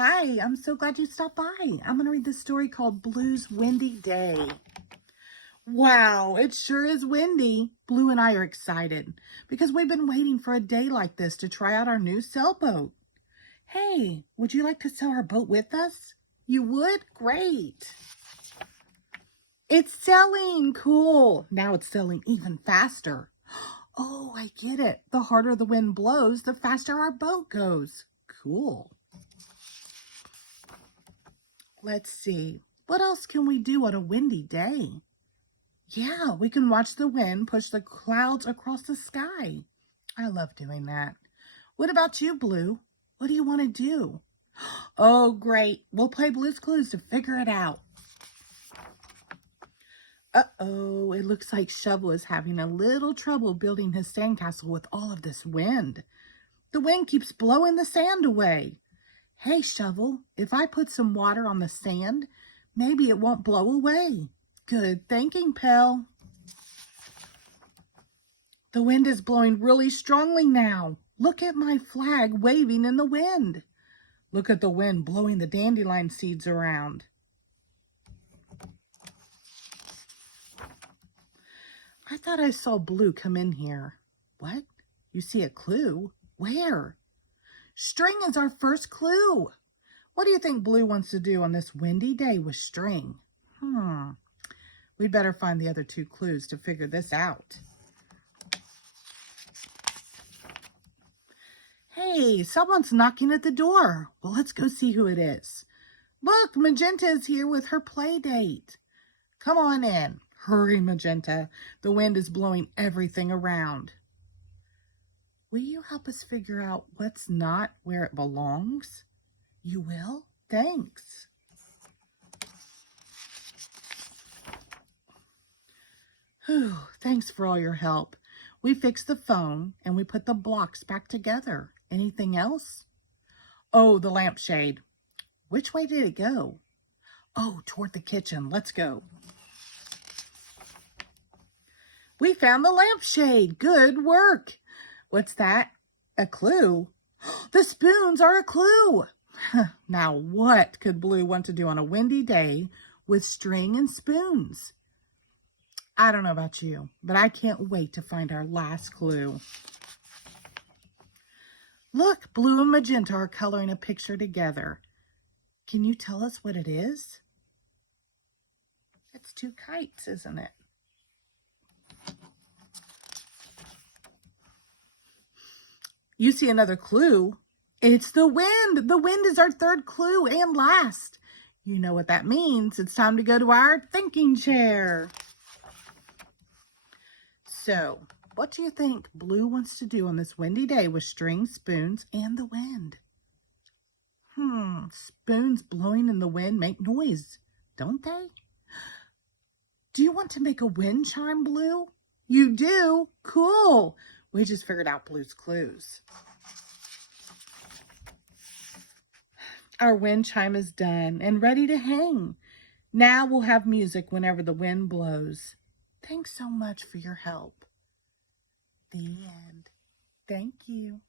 Hi, I'm so glad you stopped by. I'm going to read this story called Blue's Windy Day. Wow, it sure is windy. Blue and I are excited because we've been waiting for a day like this to try out our new sailboat. Hey, would you like to sail our boat with us? You would? Great. It's sailing. Cool. Now it's sailing even faster. Oh, I get it. The harder the wind blows, the faster our boat goes. Cool. Let's see. What else can we do on a windy day? Yeah, we can watch the wind push the clouds across the sky. I love doing that. What about you, Blue? What do you want to do? Oh, great. We'll play Blue's Clues to figure it out. Uh-oh, it looks like Shovel is having a little trouble building his sandcastle with all of this wind. The wind keeps blowing the sand away. Hey, Shovel, if I put some water on the sand, maybe it won't blow away. Good thinking, Pell. The wind is blowing really strongly now. Look at my flag waving in the wind. Look at the wind blowing the dandelion seeds around. I thought I saw Blue come in here. What? You see a clue? Where? String is our first clue. What do you think Blue wants to do on this windy day with string? We'd better find the other two clues to figure this out. Hey, someone's knocking at the door. Well, let's go see who it is. Look, Magenta is here with her play date. Come on in. Hurry, Magenta. The wind is blowing everything around. Will you help us figure out what's not where it belongs? You will? Thanks. Whew, thanks for all your help. We fixed the phone and we put the blocks back together. Anything else? Oh, the lampshade. Which way did it go? Oh, toward the kitchen. Let's go. We found the lampshade. Good work. What's that? A clue? The spoons are a clue. Now, what could Blue want to do on a windy day with string and spoons? I don't know about you, but I can't wait to find our last clue. Look, Blue and Magenta are coloring a picture together. Can you tell us what it is? It's two kites, isn't it? You see another clue. It's the wind. The wind is our third clue and last. You know what that means. It's time to go to our thinking chair. So, what do you think Blue wants to do on this windy day with strings, spoons, and the wind? Spoons blowing in the wind make noise, don't they? Do you want to make a wind chime, Blue? You do? Cool. We just figured out Blue's clues. Our wind chime is done and ready to hang. Now we'll have music whenever the wind blows. Thanks so much for your help. The end. Thank you.